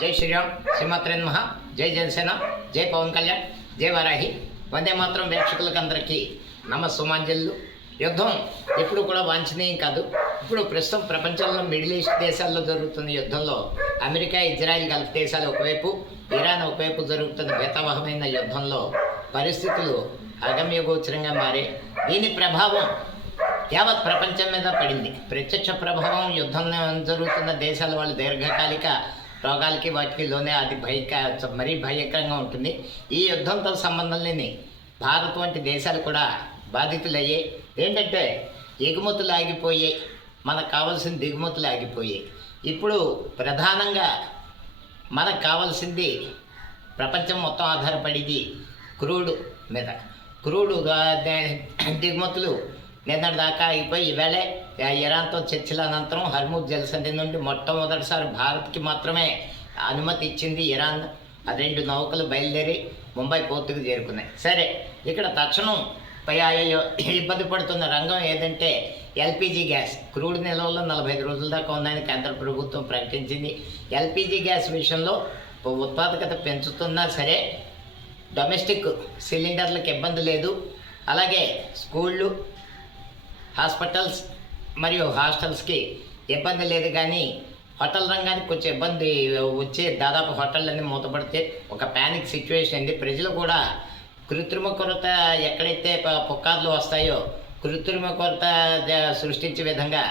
జై శ్రీరామ్, శ్రీమాత్రే నమః, జై జనసేన, జై పవన్ కళ్యాణ్, జై వారాహి. వందే మాత్రం ప్రేక్షకులకు అందరికీ నమస్సుమాంజలు. యుద్ధం ఎప్పుడు కూడా వాంఛనీయం కాదు. ఇప్పుడు ప్రస్తుతం ప్రపంచంలో మిడిల్ ఈస్ట్ దేశాల్లో జరుగుతున్న యుద్ధంలో అమెరికా, ఇజ్రాయిల్ గల్ఫ్ దేశాలు ఒకవైపు, ఇరాన్ ఒకవైపు జరుగుతున్న భేతావహమైన యుద్ధంలో పరిస్థితులు అగమ్యగోచరంగా మారి దీని ప్రభావం యావత్ ప్రపంచం మీద పడింది. ప్రత్యక్ష ప్రభావం యుద్ధం జరుగుతున్న దేశాల వాళ్ళు దీర్ఘకాలిక రోగాలకి వాటికి లోనే అది మరీ భయంకరంగా ఉంటుంది. ఈ యుద్ధంతో సంబంధం లేని భారత్ వంటి దేశాలు కూడా బాధితులయ్యాయి. ఏంటంటే ఎగుమతులు ఆగిపోయాయి, మనకు కావాల్సిన దిగుమతులు ఆగిపోయాయి. ఇప్పుడు ప్రధానంగా మనకు కావాల్సింది ప్రపంచం మొత్తం ఆధారపడేది క్రూడ్ మీద. క్రూడ్ దిగుమతులు నిన్నటి దాకా అయిపోయి ఈవేళ ఇరాన్తో చర్చల అనంతరం హర్ముజ్ జలసంధి నుండి మొట్టమొదటిసారి భారత్కి మాత్రమే అనుమతి ఇచ్చింది ఇరాన్. ఆ 2 నౌకలు బయలుదేరి ముంబై పోర్టుకు చేరుకున్నాయి. సరే, ఇక్కడ తక్షణం ఇబ్బంది పడుతున్న రంగం ఏదంటే ఎల్పిజి గ్యాస్. క్రూడ్ నిల్వల్లో 45 రోజుల దాకా ఉందని కేంద్ర ప్రభుత్వం ప్రకటించింది. ఎల్పిజి గ్యాస్ విషయంలో ఉత్పాదకత పెంచుతున్నా సరే డొమెస్టిక్ సిలిండర్లకు ఇబ్బంది లేదు. అలాగే స్కూళ్ళు, హాస్పిటల్స్ మరియు హాస్టల్స్కి ఇబ్బంది లేదు. కానీ హోటల్ రంగానికి కొంచెం ఇబ్బంది వచ్చే దాదాపు హోటళ్ళన్నీ మూతపడితే ఒక ప్యానిక్ సిచ్యువేషన్ అయింది. ప్రజలు కూడా కృత్రిమ కొరత ఎక్కడైతే పుకార్లు వస్తాయో కృత్రిమ కొరత సృష్టించే విధంగా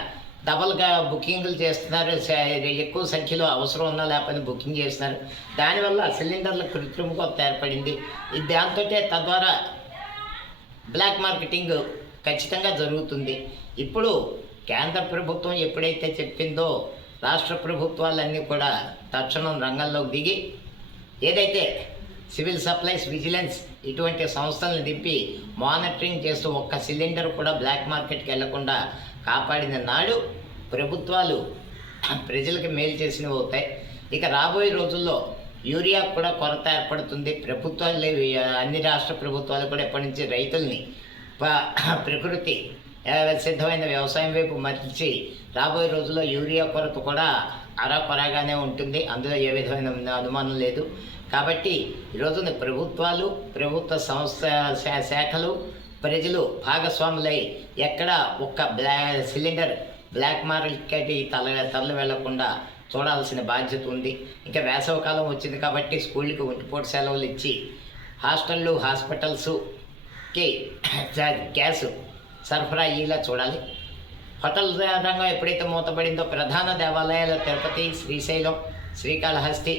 డబల్గా బుకింగ్లు చేస్తున్నారు. ఎక్కువ సంఖ్యలో అవసరం ఉన్నా లేకపోతే బుకింగ్ చేస్తున్నారు. దానివల్ల సిలిండర్ల కృత్రిమ కొరత ఏర్పడింది. దాంతో తద్వారా బ్లాక్ మార్కెటింగ్ ఖచ్చితంగా జరుగుతుంది. ఇప్పుడు కేంద్ర ప్రభుత్వం ఎప్పుడైతే చెప్పిందో రాష్ట్ర ప్రభుత్వాలన్నీ కూడా తక్షణం రంగంలోకి దిగి ఏదైతే సివిల్ సప్లైస్, విజిలెన్స్ ఇటువంటి సంస్థలను దింపి మానిటరింగ్ చేస్తూ ఒక్క సిలిండర్ కూడా బ్లాక్ మార్కెట్కి వెళ్లకుండా కాపాడిన నాడు ప్రభుత్వాలు ప్రజలకు మేలు చేసినవి అవుతాయి. ఇక రాబోయే రోజుల్లో యూరియా కూడా కొరత ఏర్పడుతుంది. ప్రభుత్వాలు, అన్ని రాష్ట్ర ప్రభుత్వాలు కూడా ఎప్పటి నుంచి రైతుల్ని ప్రకృతి సిద్ధమైన వ్యవసాయం వైపు మరల్చి రాబోయే రోజుల్లో యూరియా కొరత కూడా అరాకొరాగానే ఉంటుంది. అందులో ఏ విధమైన అనుమానం లేదు. కాబట్టి ఈరోజున ప్రభుత్వాలు, ప్రభుత్వ శాఖలు, ప్రజలు భాగస్వాములై ఎక్కడ ఒక్క సిలిండర్ బ్లాక్ మార్కెట్ తరలి వెళ్లకుండా చూడాల్సిన బాధ్యత ఉంది. ఇంకా వేసవకాలం వచ్చింది కాబట్టి స్కూళ్ళకి ఒంటిపూట సెలవులు ఇచ్చి హాస్టళ్ళు, హాస్పిటల్స్కి గ్యాస్ సరఫరా అయ్యేలా చూడాలి. హోటల్ రంగం ఎప్పుడైతే మూతపడిందో ప్రధాన దేవాలయాలు తిరుపతి, శ్రీశైలం, శ్రీకాళహస్తి,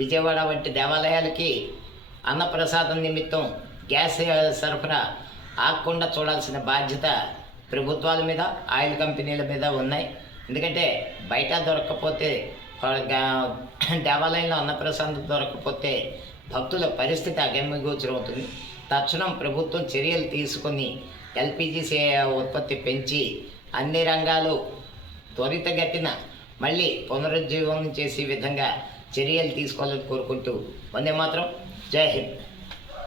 విజయవాడ వంటి దేవాలయాలకి అన్నప్రసాదం నిమిత్తం గ్యాస్ సరఫరా ఆగకుండా చూడాల్సిన బాధ్యత ప్రభుత్వాల మీద, ఆయిల్ కంపెనీల మీద ఉన్నాయి. ఎందుకంటే బయట దొరకకపోతే, దేవాలయంలో అన్నప్రసాదం దొరకకపోతే భక్తుల పరిస్థితి అగమ్యగోచరం అవుతుంది. తక్షణం ప్రభుత్వం చర్యలు తీసుకొని ఎల్పిజి ఉత్పత్తి పెంచి అన్ని రంగాలు త్వరితగతిన మళ్ళీ పునరుజ్జీవనం చేసే విధంగా చర్యలు తీసుకోవాలని కోరుకుంటూ వందే మాత్రం. జై హింద్.